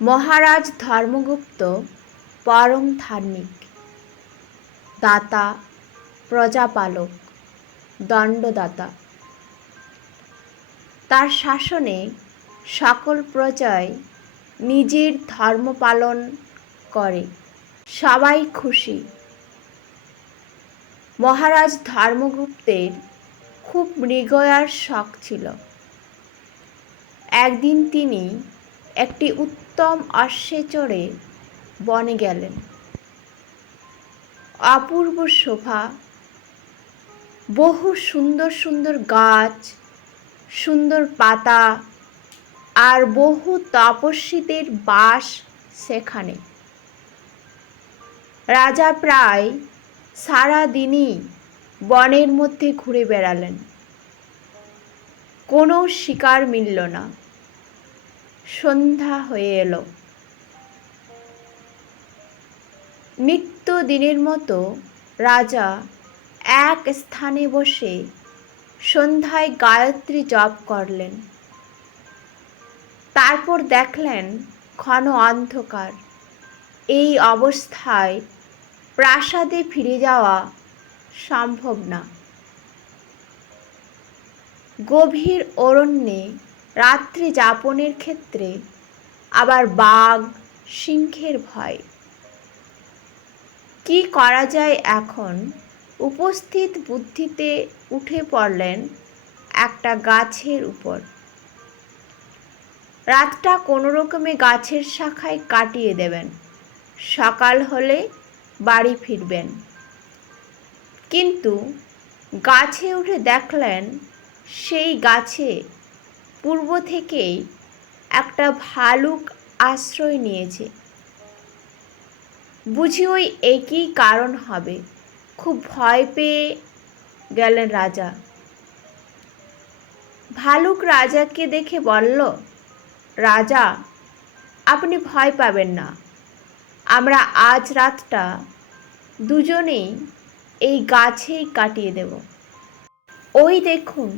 মহারাজ ধর্মগুপ্ত পরম ধার্মিক, দাতা, প্রজাপালক, দণ্ডদাতা। তার শাসনে সকল প্রজাই নিজের ধর্ম পালন করে, সবাই খুশি। মহারাজ ধর্মগুপ্তের খুব মৃগয়ার শখ ছিল। একদিন তিনি একটি উত্তম অশ্বে চড়ে বনে গেলেন। অপূর্ব শোভা, বহু সুন্দর সুন্দর গাছ, সুন্দর পাতা আর বহু তপস্বীদের বাস সেখানে। রাজা প্রায় সারা দিনই বনের মধ্যে ঘুরে বেড়ালেন, কোনো শিকার মিলল না। সন্ধ্যা হয়ে এলো। নিত্য দিনের মতো রাজা এক স্থানে বসে সন্ধ্যায় গায়ত্রী জপ করলেন। তারপর দেখলেন ঘন অন্ধকার। এই অবস্থায় প্রাসাদে ফিরে যাওয়া সম্ভব না। গভীর অরণ্যে রাত্রি যাপনের ক্ষেত্রে আবার বাঘ, সিংহের ভয়। কি করা যায় এখন? উপস্থিত বুদ্ধিতে উঠে পড়লেন একটা গাছের উপর। রাতটা কোনো রকমে গাছের শাখায় কাটিয়ে দেবেন, সকাল হলে বাড়ি ফিরবেন। কিন্তু গাছে উঠে দেখলেন সেই গাছে পূর্ব থেকেই একটা ভালুক আশ্রয় নিয়েছে। বুঝি ওই একই কারণ হবে। খুব ভয় পেয়ে গেলেন রাজা। ভালুক রাজাকে দেখে বলল, রাজা, আপনি ভয় পাবেন না। আমরা আজ রাতটা দুজনেই এই গাছেই কাটিয়ে দেব। ওই দেখুন,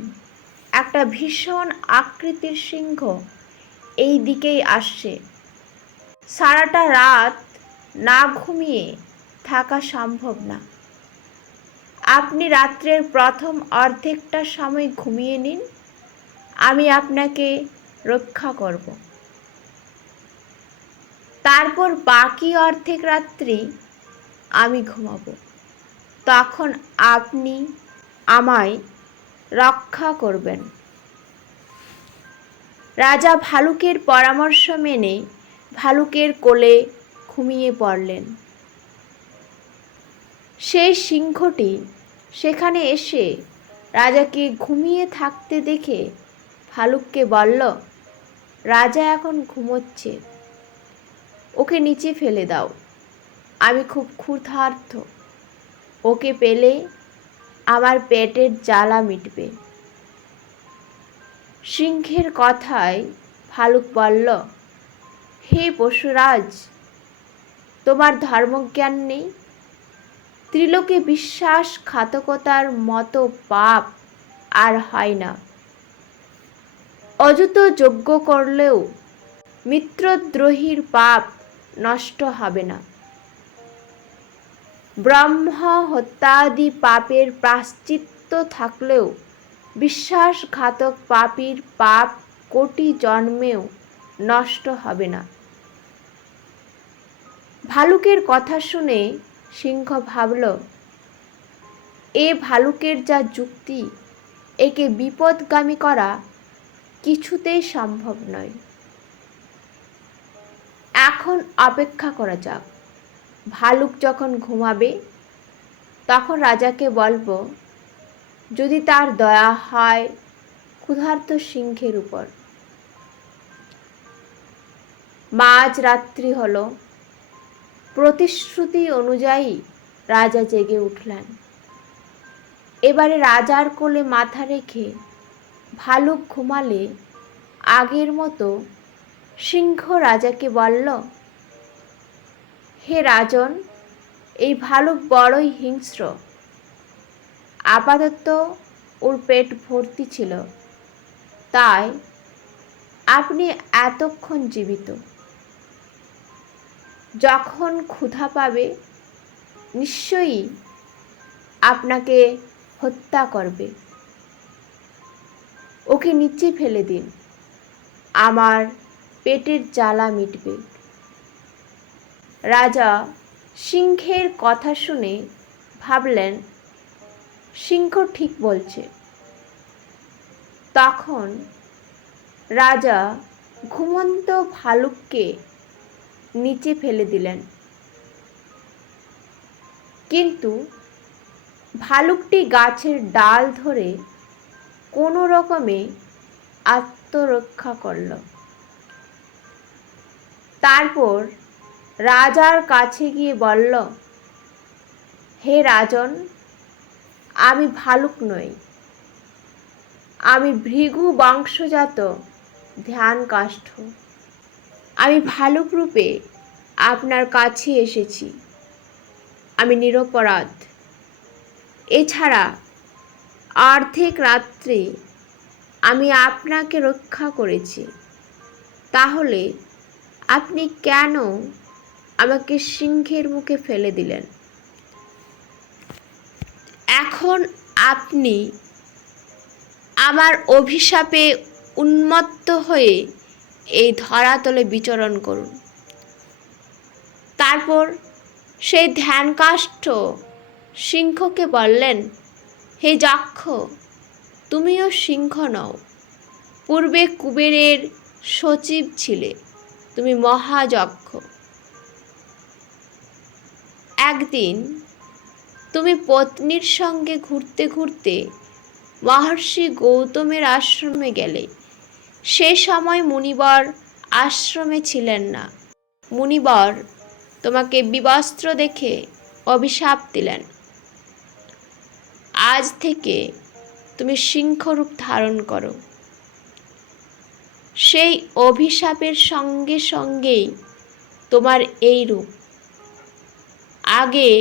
একটা ভীষণ আকৃতির সিংহ এই দিকেই আসছে। সারাটা রাত না ঘুমিয়ে থাকা সম্ভব না। আপনি রাত্রের প্রথম অর্ধেকটা সময় ঘুমিয়ে নিন, আমি আপনাকে রক্ষা করব। তারপর বাকি অর্ধেক রাত্রি আমি ঘুমাবো, তখন আপনি আমায় রক্ষা করবেন। রাজা ভালুকের পরামর্শ মেনে ভালুকের কোলে ঘুমিয়ে পড়লেন। সেই সিংহটি সেখানে এসে রাজাকে ঘুমিয়ে থাকতে দেখে ভালুককে বলল, রাজা এখন ঘুমোচ্ছে, ওকে নিচে ফেলে দাও। আমি খুব ক্ষুধার্ত, ওকে পেলে আমার পেটের জ্বালা মিটবে। সিংহের কথায় ভালুক বলল, হে পশুরাজ, তোমার ধর্মজ্ঞান নেই। ত্রিলোকে বিশ্বাসঘাতকতার মতো পাপ আর হয় না। অযুত যজ্ঞ করলেও মিত্রদ্রোহীর পাপ নষ্ট হবে না। ব্রহ্ম হত্যাদি পাপের প্রায়শ্চিত্ত থাকলেও বিশ্বাসঘাতক পাপীর পাপ কোটি জন্মেও নষ্ট হবে না। ভালুকের কথা শুনে সিংহ ভাবল, এ ভালুকের যা যুক্তি, একে বিপদগামী করা কিছুতেই সম্ভব নয়। এখন অপেক্ষা করা যাক। ভালুক যখন ঘুমাবে তখন রাজাকে বলবো, যদি তার দয়া হয় ক্ষুধার্ত সিংহের উপর। মাঝ রাত্রি হলো। প্রতিশ্রুতি অনুযায়ী রাজা জেগে উঠলেন। এবারে রাজার কোলে মাথা রেখে ভালুক ঘুমালে আগের মতো সিংহ রাজাকে বলল, হে রাজন, এই ভালুক বড়ই হিংস্র। আপাতত ওর পেট ভর্তি ছিল, তাই আপনি এতক্ষণ জীবিত। যখন ক্ষুধা পাবে নিশ্চয়ই আপনাকে হত্যা করবে। ওকে নিচে ফেলে দিন, আমার পেটের জ্বালা মিটবে। রাজা সিংহের কথা শুনে ভাবলেন, সিংহ ঠিক বলছে। তখন রাজা ঘুমন্ত ভালুককে নিচে ফেলে দিলেন। কিন্তু ভালুকটি গাছের ডাল ধরে কোনো রকমে আত্মরক্ষা করল। তারপর রাজার কাছে গিয়ে বলল, হে রাজন, আমি ভালুক নই, আমি ভৃগু বংশজাত ধ্যানকাষ্ঠ। আমি ভালুক রূপে আপনার কাছে এসেছি। আমি নিরপরাধ। এছাড়া অর্ধেক রাত্রে আমি আপনাকে রক্ষা করেছি, তাহলে আপনি কেন আমাকে সিংহের মুখে ফেলে দিলেন? এখন আপনি আমার অভিশাপে উন্মত্ত হয়ে এই ধরাতলে বিচরণ করুন। তারপর সেই ধ্যানকাষ্ঠ সিংহকে বললেন, হে যক্ষ, তুমিও সিংহ নও, পূর্বে কুবেরের সচিব ছিলে, তুমি মহাযক্ষ। একদিন তুমি পত্নীর সঙ্গে ঘুরতে ঘুরতে মহর্ষি গৌতমের আশ্রমে গেলে। সে সময় মুনিবর আশ্রমে ছিলেন না। মুনিবর তোমাকে বিবস্ত্র দেখে অভিশাপ দিলেন, আজ থেকে তুমি সিংহরূপ ধারণ করো। সেই অভিশাপের সঙ্গে সঙ্গেই তোমার এই রূপ। আগে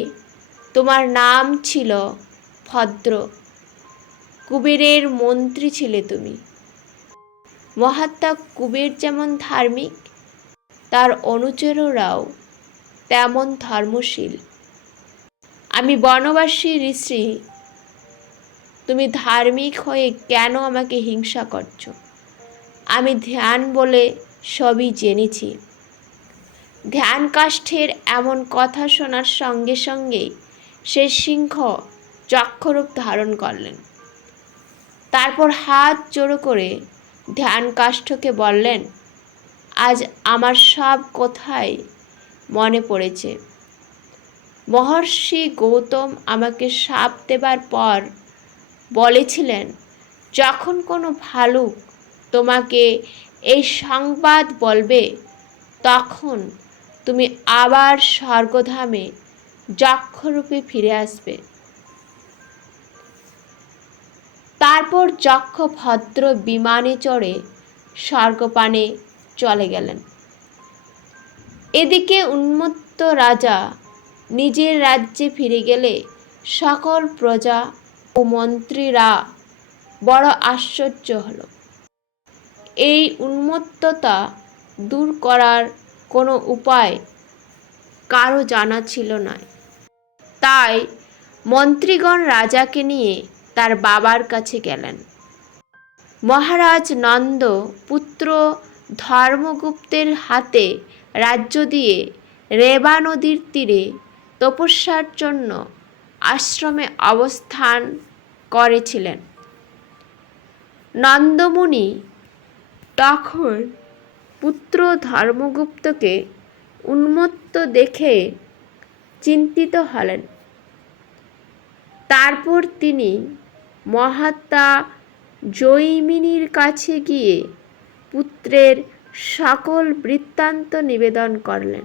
তোমার নাম ছিল ভদ্র, কুবেরের মন্ত্রী ছিলে তুমি। মহাত্মা কুবের যেমন ধার্মিক, তার অনুচরেরাও তেমন ধর্মশীল। আমি বনবাসী ঋষি, তুমি ধার্মিক হয়ে কেন আমাকে হিংসা করছো? আমি ধ্যান বলে সবই জেনেছি। ধ্যানকাষ্ঠের এমন কথা শোনার সঙ্গে সঙ্গেই সে সিংহ যক্ষরূপ ধারণ করলেন। তারপর হাত জোড়ো করে ধ্যানকাষ্ঠকে বললেন, আজ আমার সব কথাই মনে পড়েছে। মহর্ষি গৌতম আমাকে শাপ দেবার পর বলেছিলেন, যখন কোনো ভালুক তোমাকে এই সংবাদ বলবে, তখন তুমি আবার স্বর্গধামে যক্ষরূপে ফিরে আসবে। তারপর যক্ষ ভদ্র বিমানে চড়ে স্বর্গপানে চলে গেলেন। এদিকে উন্মত্ত রাজা নিজের রাজ্যে ফিরে গেলে সকল প্রজা ও মন্ত্রীরা বড় আশ্চর্য হল। এই উন্মত্ততা দূর করার কোনো উপায় কারো জানা ছিল না। তাই মন্ত্রীগণ রাজাকে নিয়ে তার বাবার কাছে গেলেন। মহারাজ নন্দ পুত্র ধর্মগুপ্তের হাতে রাজ্য দিয়ে রেবা নদীর তীরে তপস্যার জন্য আশ্রমে অবস্থান করেছিলেন। নন্দমুনি তখন পুত্র ধর্মগুপ্তকে উন্মত্ত দেখে চিন্তিত হলেন। তারপর তিনি মহাত্মা জৈমিনীর কাছে গিয়ে পুত্রের সকল বৃত্তান্ত নিবেদন করলেন।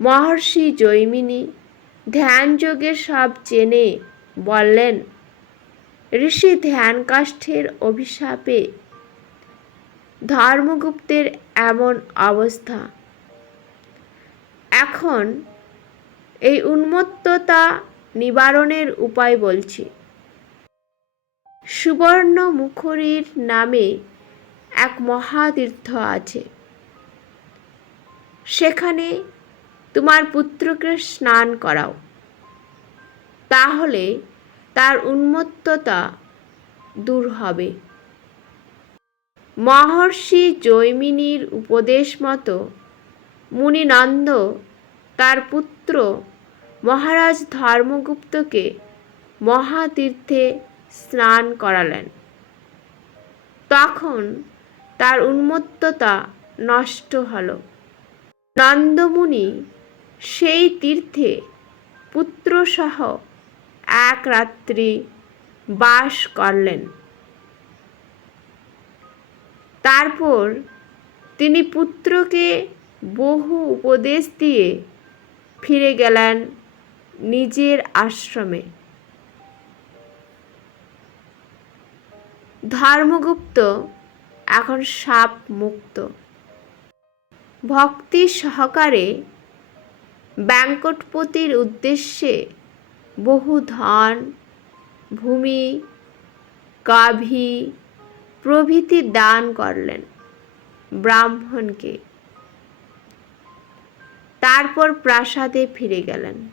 মহর্ষি জৈমিনী ধ্যানযোগে সব জেনে বললেন, ঋষি ধ্যানকাষ্ঠের অভিশাপে ধর্মগুপ্তের এমন অবস্থা। এখন এই উন্মত্ততা নিবারণের উপায় বলছি। সুবর্ণ মুখরীর নামে এক মহাতীর্থ আছে। সেখানে তোমার পুত্রকে স্নান করাও, তাহলে তার উন্মত্ততা দূর হবে। মহর্ষি জৈমিনীর উপদেশ মতো মুনিনন্দ তার পুত্র মহারাজ ধর্মগুপ্তকে মহাতীর্থে স্নান করালেন। তখন তার উন্মত্ততা নষ্ট হল। নন্দমুনি সেই তীর্থে পুত্রসহ এক রাত্রি বাস করলেন। তারপর তিনি পুত্রকে বহু উপদেশ দিয়ে ফিরে গেলেন নিজের আশ্রমে। ধর্মগুপ্ত এখন শাপ মুক্ত। ভক্তি সহকারে বেঙ্কটপতির উদ্দেশ্যে বহু ধন, ভূমি, গাভী প্রভৃতি দান করলেন ব্রাহ্মণকে। তারপর প্রাসাদে ফিরে গেলেন।